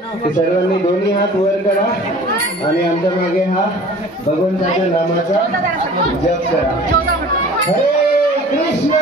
ते सर्वांनी दोन्ही हात वर करा आणि आमच्या मागे हा भगवंताच्या नामाचा जप करा. हरे कृष्ण.